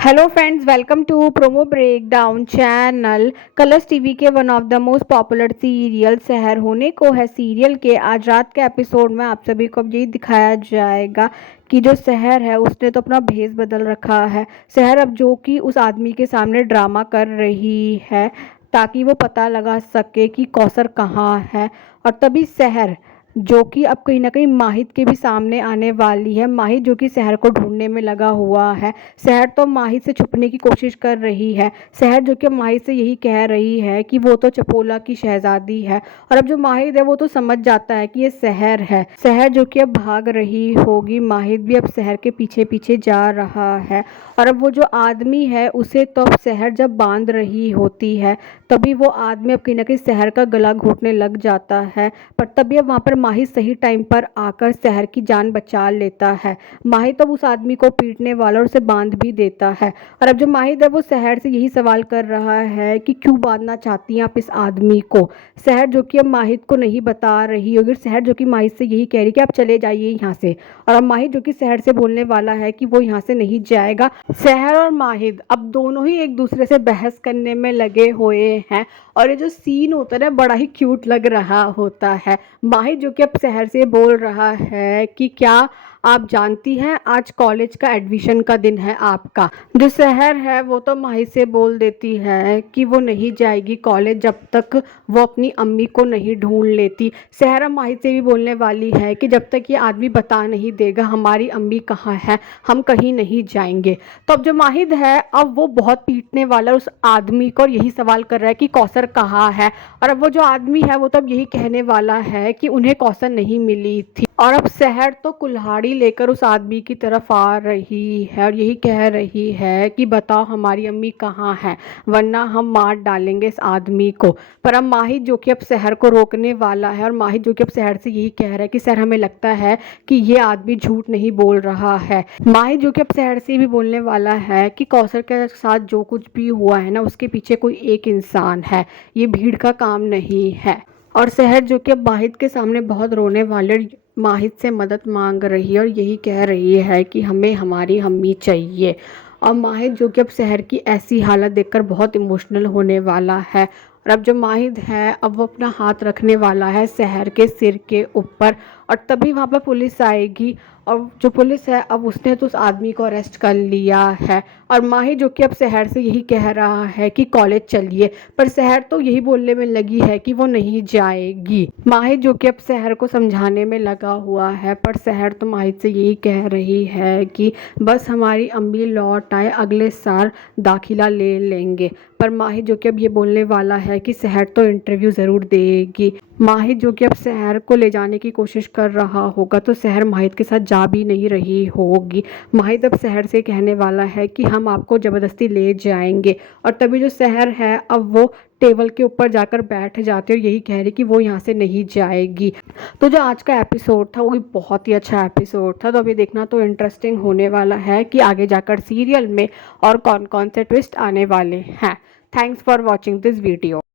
Hello friends, welcome to promo breakdown channel. Colors TV के one of the most popular serial शहर होने को है सीरियल के आज रात के एपिसोड में आप सभी को अब यही दिखाया जाएगा कि जो शहर है उसने तो अपना भेष बदल रखा है। शहर अब जो कि उस आदमी के सामने ड्रामा कर रही है ताकि वो पता लगा सके कि कौसर कहाँ है। और तभी शहर जो कि अब कहीं ना कहीं माहिद के भी सामने आने वाली है। माहिद जो कि शहर को ढूंढने में लगा हुआ है। शहर तो माहिद से छुपने की कोशिश कर रही है। शहर जो कि माहिद से यही कह रही है कि वो तो चपोला की शहजादी है। और अब जो माहिद है वो तो समझ जाता है कि ये शहर है। शहर जो कि अब भाग रही होगी, माहिद भी अब शहर के पीछे पीछे जा रहा है। और अब वो जो आदमी है उसे तो अब शहर जब बांध रही होती है तभी वो आदमी अब कहीं ना कहीं शहर का गला घोटने लग जाता है। पर तभी अब वहाँ पर माहिद सही टाइम पर आकर शहर की जान बचा लेता है। माहिद तो उस आदमी को पीटने वाला और उसे बांध भी देता है। और अब जो माहिद है वो शहर से यही सवाल कर रहा है कि क्यों बांधना चाहती हैं आप इस आदमी को। शहर जो कि अब माहिद को नहीं बता रही होगी। शहर जो कि माहिद से यही कह रही कि आप चले जाइए यहाँ से। और अब माहिद जो कि शहर से बोलने वाला है कि वो यहाँ से नहीं जाएगा। शहर और माहिद अब दोनों ही एक दूसरे से बहस करने में लगे हुए हैं। और ये जो सीन होता है ना बड़ा ही क्यूट लग रहा होता है। माहिद जो कि अब शहर से बोल रहा है कि क्या आप जानती हैं आज कॉलेज का एडमिशन का दिन है आपका। जो शहर है वो तो माहिद से बोल देती है कि वो नहीं जाएगी कॉलेज जब तक वो अपनी अम्मी को नहीं ढूंढ लेती। शहर अब माहिद से भी बोलने वाली है कि जब तक ये आदमी बता नहीं देगा हमारी अम्मी कहाँ है हम कहीं नहीं जाएंगे। तो अब जो माहिद है अब वो बहुत पीटने वाला उस आदमी को और यही सवाल कर रहा है कि कौसर कहाँ है। और अब वो जो आदमी है वो तो अब यही कहने वाला है कि उन्हें कौसर नहीं मिली थी। और अब शहर तो कुल्हाड़ी लेकर उस आदमी की तरफ आ रही है और यही कह रही है कि बताओ हमारी अम्मी कहाँ है वरना हम मार डालेंगे इस आदमी को। पर अब माहिद जो कि अब शहर को रोकने वाला है और माहिद जो कि अब शहर से यही कह रहा है कि सर हमें लगता है कि ये आदमी झूठ नहीं बोल रहा है। माहिद जो कि अब शहर से भी बोलने वाला है कि कौसर के साथ जो कुछ भी हुआ है ना उसके पीछे कोई एक इंसान है, ये भीड़ का काम नहीं है। और शहर जो कि अब माहिद के सामने बहुत रोने वाले माहिद से मदद मांग रही है और यही कह रही है कि हमें हमारी अम्मी चाहिए। और माहिद जो कि अब शहर की ऐसी हालत देखकर बहुत इमोशनल होने वाला है। और अब जो माहिद है अब वो अपना हाथ रखने वाला है शहर के सिर के ऊपर। और तभी वहाँ पर पुलिस आएगी और जो पुलिस है अब उसने तो उस आदमी को अरेस्ट कर लिया है। और माहिद जो कि अब शहर से यही कह रहा है कि कॉलेज चलिए, पर शहर तो यही बोलने में लगी है कि वो नहीं जाएगी। माहिद जो कि अब शहर को समझाने में लगा हुआ है पर शहर तो माहिद से यही कह रही है कि बस हमारी अम्मी लौट आए अगले साल दाखिला ले लेंगे। पर माहिद जो कि अब ये बोलने वाला है कि शहर तो इंटरव्यू ज़रूर देगी। माहिद जो कि अब शहर को ले जाने की कोशिश कर रहा होगा तो शहर माहिद के साथ जा भी नहीं रही होगी। माहिद अब शहर से कहने वाला है कि हम आपको ज़बरदस्ती ले जाएंगे। और तभी जो शहर है अब वो टेबल के ऊपर जाकर बैठ जाती है और यही कह रही कि वो यहाँ से नहीं जाएगी। तो जो आज का एपिसोड था वो भी बहुत ही अच्छा एपिसोड था। तो अभी देखना तो इंटरेस्टिंग होने वाला है कि आगे जाकर सीरियल में और कौन कौन से ट्विस्ट आने वाले हैं। Thanks for watching this video.